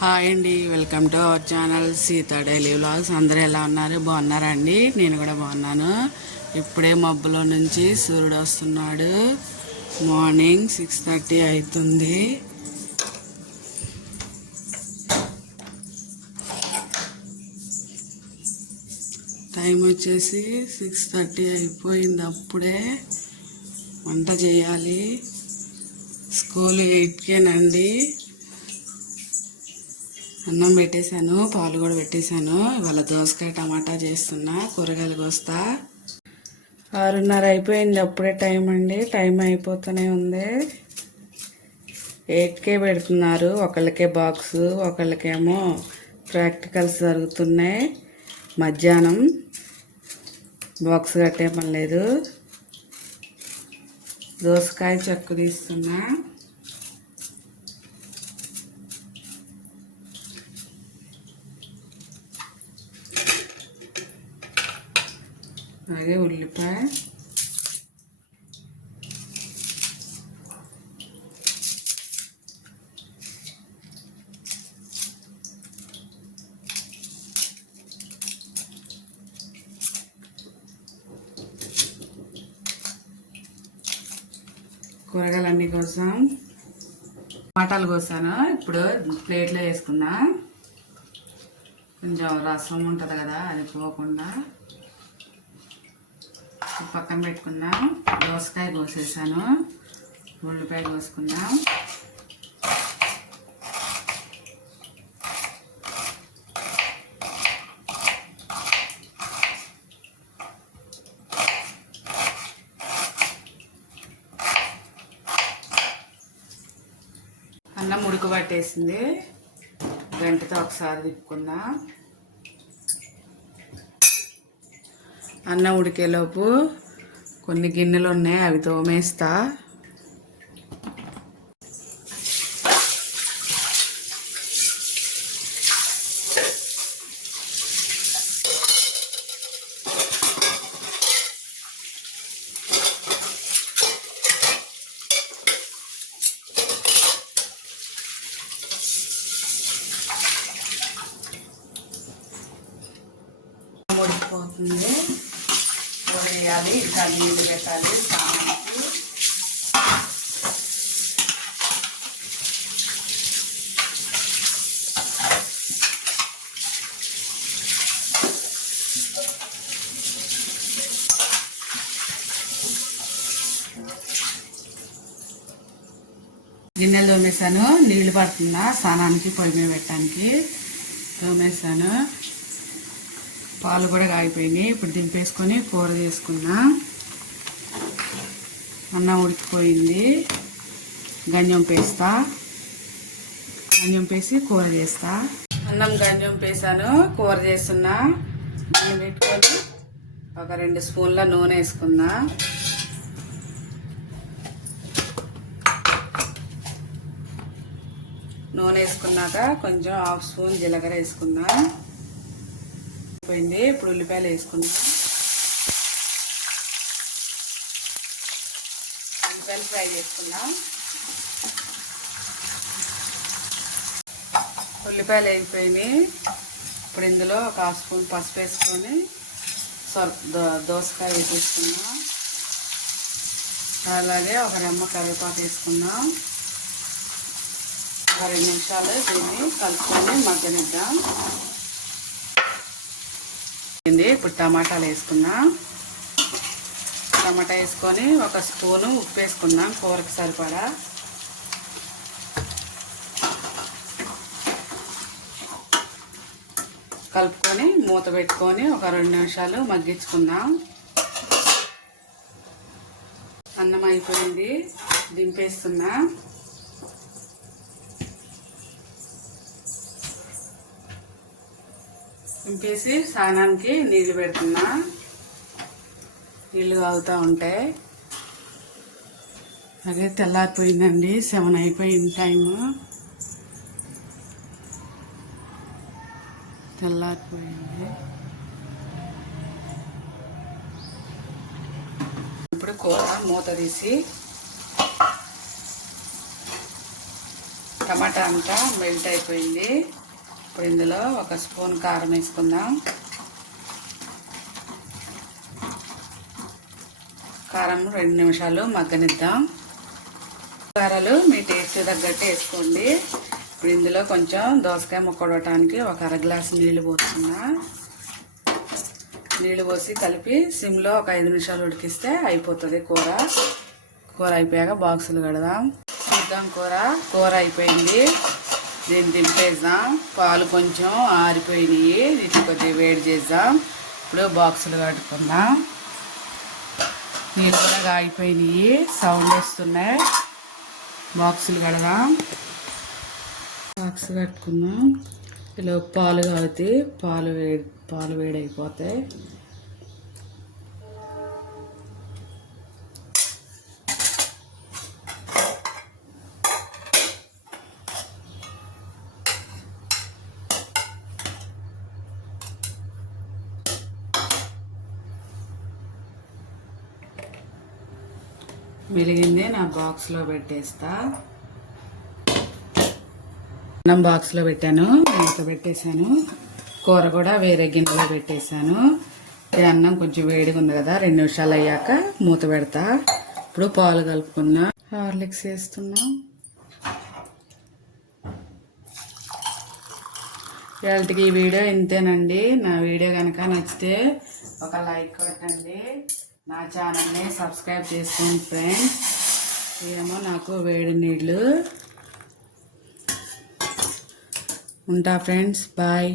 Hi అండి, welcome to our channel Sita daily vlogs. అందరూ ఎలా ఉన్నారు? బాగున్నారా అండి? నేను కూడా బాగున్నాను. ఇప్పుడే మబ్బులో నుంచి సూర్యుడు వస్తున్నాడు. మార్నింగ్ 6:30 అవుతుంది. టైం వచ్చేసి 6:30 అయిపోయింది. అప్పుడే వంట చేయాలి. స్కూల్ 8కేనండి. అన్నం పెట్టేశాను, పాలు కూడా పెట్టేశాను. ఇవాళ దోసకాయ టమాటా చేస్తున్నా. కూరగాయలు కోస్తా. 6:30 అయిపోయింది. అప్పుడే టైం అండి. టైం అయిపోతూనే ఉంది. 8కే పెడుతున్నారు. ఒకళ్ళకే బాక్సు, ఒకళ్ళకేమో ప్రాక్టికల్స్ జరుగుతున్నాయి. మధ్యాహ్నం బాక్స్ కట్టే పని లేదు. దోసకాయ చెక్కు తీస్తున్నా. అలాగే ఉల్లిపాయ, కూరగాయలన్నీ కోసం టమాటాలు కోసాను. ఇప్పుడు ప్లేట్లో వేసుకున్నా. కొంచెం రసం ఉంటుంది కదా, అది పోకుండా పక్కన పెట్టుకుందాం. దోసకాయ కోసేసాను. ఉల్లిపాయ కోసుకుందాం. అన్నం ఉడకబట్టేసింది. గంటతో ఒకసారి తిప్పుకుందాం. అన్నం ఉడికేలోపు కొన్ని గిన్నెలు ఉన్నాయి, అవి తోమేస్తా. ఉడికిపోతుంది. వేయాలి, ఇంకా నీళ్ళు పెట్టాలి. స్నానానికి గిన్నెలు తోమేశాను. నీళ్లు పడుతున్నా స్నానానికి, పొయ్యి మీద పెట్టడానికి. తోమేశాను. పాలు కూడా కాగిపోయినాయి. ఇప్పుడు దింపేసుకొని కూర చేసుకున్నా. అన్నం ఉడికిపోయింది. గంజం పేస్తా. గంజం పేసి కూర చేస్తా. అన్నం గంజం పేసాను, కూర చేస్తున్నా. నూనె పెట్టుకొని ఒక 2 స్పూన్ల నూనె వేసుకున్నా. నూనె వేసుకున్నాక కొంచెం 1/2 స్పూన్ జీలకర్ర వేసుకున్నా. పోయింది. ఇప్పుడు ఉల్లిపాయలు వేసుకుందాం. ఉల్లిపాయలు ఫ్రై చేసుకుందాం. ఉల్లిపాయలు వేగిపోయినాయి. ఇప్పుడు ఇందులో ఒక 1/2 స్పూన్ పసుపు వేసుకొని దోసకాయ వేసేసుకుందాం. అలాగే ఒక రెమ్మ కరివేపాకు వేసుకుందాం. ఒక 2 నిమిషాలు దీన్ని కలుపుకొని మగ్గనిద్దాం. ఇప్పుడు టమాటాలు వేసుకుందాం. టమాటా వేసుకొని 1 స్పూను ఉప్పు వేసుకుందాం కూరకి సరిపడా. కలుపుకొని మూత పెట్టుకొని ఒక 2 నిమిషాలు మగ్గించుకుందాం. అన్నం అయిపోయింది. దింపేస్తున్నా. దింపేసి స్నానానికి నీళ్ళు పెడుతున్నా. నీళ్ళు తాగుతూ ఉంటాయి. అదే తెల్లారిపోయిందండి. 7 అయిపోయింది టైము. తెల్లారిపోయింది. ఇప్పుడు కూర మూత తీసి టమాటా అంతా మెల్ట్ అయిపోయింది. ఇప్పుడు ఇందులో 1 స్పూన్ కారం వేసుకుందాం. కారం 2 నిమిషాలు మగ్గనిద్దాం. కారాలు మీ టేస్ట్ తగ్గట్టు వేసుకోండి. ఇప్పుడు ఇందులో కొంచెం దోసకాయ ముక్క ఉడకడానికి 1 అర గ్లాసు నీళ్లు పోస్తున్నా. నీళ్లు పోసి కలిపి సిమ్లో 1 5 నిమిషాలు ఉడికిస్తే అయిపోతుంది కూర. కూర అయిపోయాక బాక్సులు కడదాం. చూద్దాం కూర అయిపోయింది. దీన్ని దింపేద్దాం. పాలు కొంచెం ఆరిపోయినాయి, వీటిని కొద్దిగా వేడి చేద్దాం. ఇప్పుడు బాక్సులు కట్టుకుందాం. నీళ్ళు కూడా ఆగిపోయినాయి, సౌండ్ వస్తున్నాయి. బాక్సులు కడదాం. బాక్స్ కట్టుకుందాం. ఇలా పాలు కాగితే పాలు వేడైపోతాయి. మెలిగింది, నా బాక్స్లో పెట్టేస్తా. అన్నం బాక్స్లో పెట్టాను, మూత పెట్టేశాను. కూర కూడా వేరే గిన్నెలో పెట్టేశాను. ఈ అన్నం కొంచెం వేడిగా ఉంది కదా, 2 నిమిషాలు అయ్యాక మూత పెడతా. ఇప్పుడు పాలు కలుపుకున్నా, హార్లిక్స్ వేస్తున్నా. ఇవాళకి ఈ వీడియో ఇంతేనండి. నా వీడియో కనుక నచ్చితే ఒక లైక్ కొట్టండి. నా ఛానల్ని సబ్స్క్రైబ్ చేసుకోండి ఫ్రెండ్స్. ఏమో నాకు వేడి నీళ్ళు. ఉంటా ఫ్రెండ్స్, బాయ్.